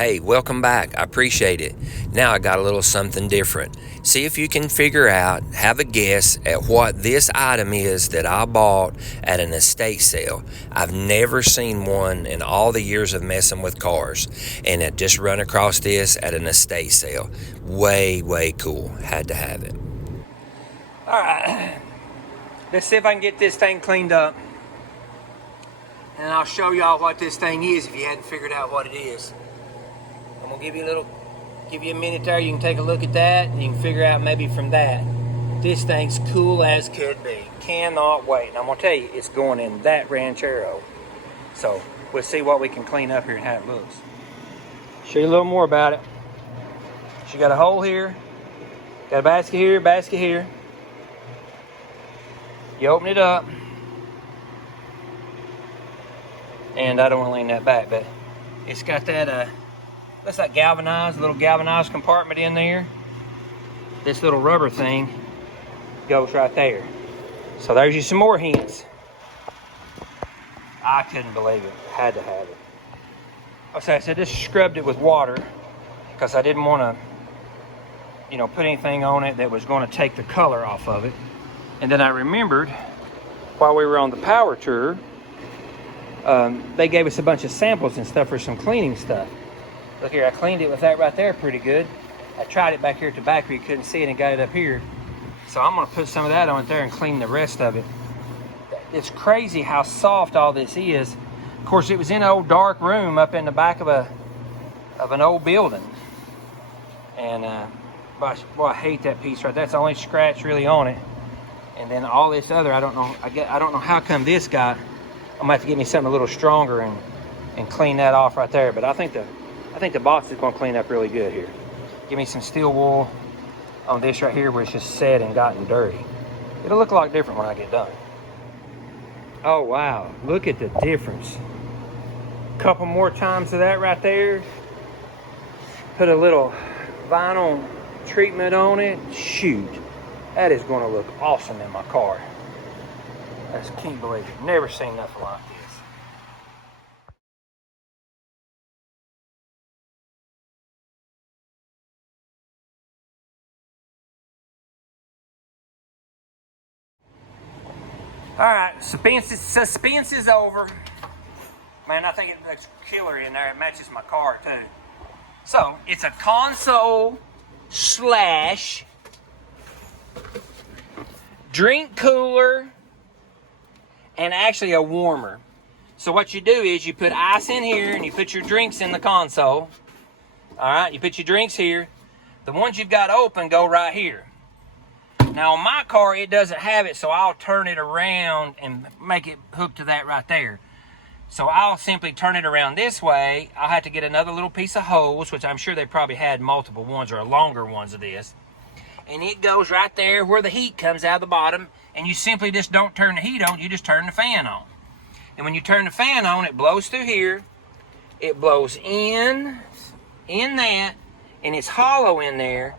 Hey, welcome back. I appreciate it. Now I got a little something different. See if you can figure out, have a guess at what this item is that I bought at an estate sale. I've never seen one in all the years of messing with cars, and I just run across this at an estate sale. Way cool. Had to have it. All right, let's see if I can get this thing cleaned up, and I'll show y'all what this thing is if you hadn't figured out what it is. I'm gonna give you a minute there. You can take a look at that, and you can figure out maybe from that. This thing's cool as could be. Cannot wait. And I'm gonna tell you, it's going in that Ranchero. So we'll see what we can clean up here and how it looks. Show you a little more about it. She got a hole here, got a basket here. You open it up, and I don't want to lean that back, but it's got that looks like little galvanized compartment in there. This little rubber thing goes right there. So there's you some more hints. I couldn't believe it. Had to have it. Okay, so I just scrubbed it with water because I didn't want to, put anything on it that was going to take the color off of it. And then I remembered while we were on the power tour, they gave us a bunch of samples and stuff for some cleaning stuff. Look here, I cleaned it with that right there pretty good. I tried it back here at the back where you couldn't see it and got it up here. So I'm gonna put some of that on it there and clean the rest of it. It's crazy how soft all this is. Of course, it was in an old dark room up in the back of an old building. And boy, I hate that piece right there. That's the only scratch really on it. And then all this other, I don't know how come this got. I'm gonna have to get me something a little stronger and clean that off right there. But I think the box is gonna clean up really good here. Give me some steel wool on this right here where it's just set and gotten dirty. It'll look a lot different when I get done. Oh wow, look at the difference. Couple more times of that right there. Put a little vinyl treatment on it. Shoot, that is gonna look awesome in my car. I just can't believe it. Never seen nothing like this. All right, suspense is over. Man, I think it looks killer in there. It matches my car too. So it's a console slash drink cooler and actually a warmer. So what you do is you put ice in here and you put your drinks in the console. All right, you put your drinks here. The ones you've got open go right here. Now on my car, it doesn't have it, so I'll turn it around and make it hook to that right there. So I'll simply turn it around this way. I'll have to get another little piece of hose, which I'm sure they probably had multiple ones or longer ones of this. And it goes right there where the heat comes out of the bottom, and you simply just don't turn the heat on, you just turn the fan on. And when you turn the fan on, it blows through here. It blows in that, and it's hollow in there.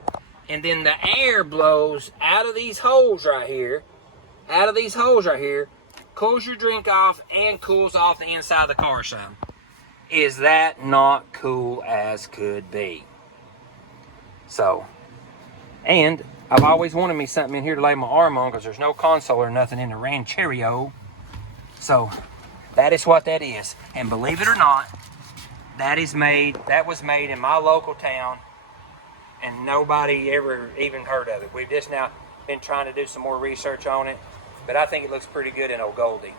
And then the air blows out of these holes right here, cools your drink off and cools off the inside of the car some. Is that not cool as could be? So, and I've always wanted me something in here to lay my arm on because there's no console or nothing in the Ranchero. So, that is what that is. And believe it or not, that was made in my local town. And nobody ever even heard of it. We've just now been trying to do some more research on it, but I think it looks pretty good in old Goldie.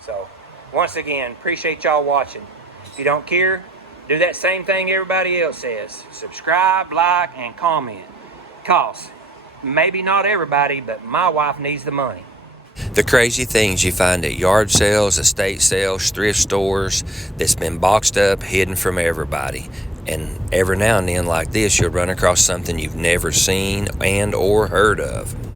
So, once again, appreciate y'all watching. If you don't care, do that same thing everybody else says. Subscribe, like, and comment. Cause maybe not everybody, but my wife needs the money. The crazy things you find at yard sales, estate sales, thrift stores that's been boxed up, hidden from everybody. And every now and then like this, you'll run across something you've never seen and or heard of.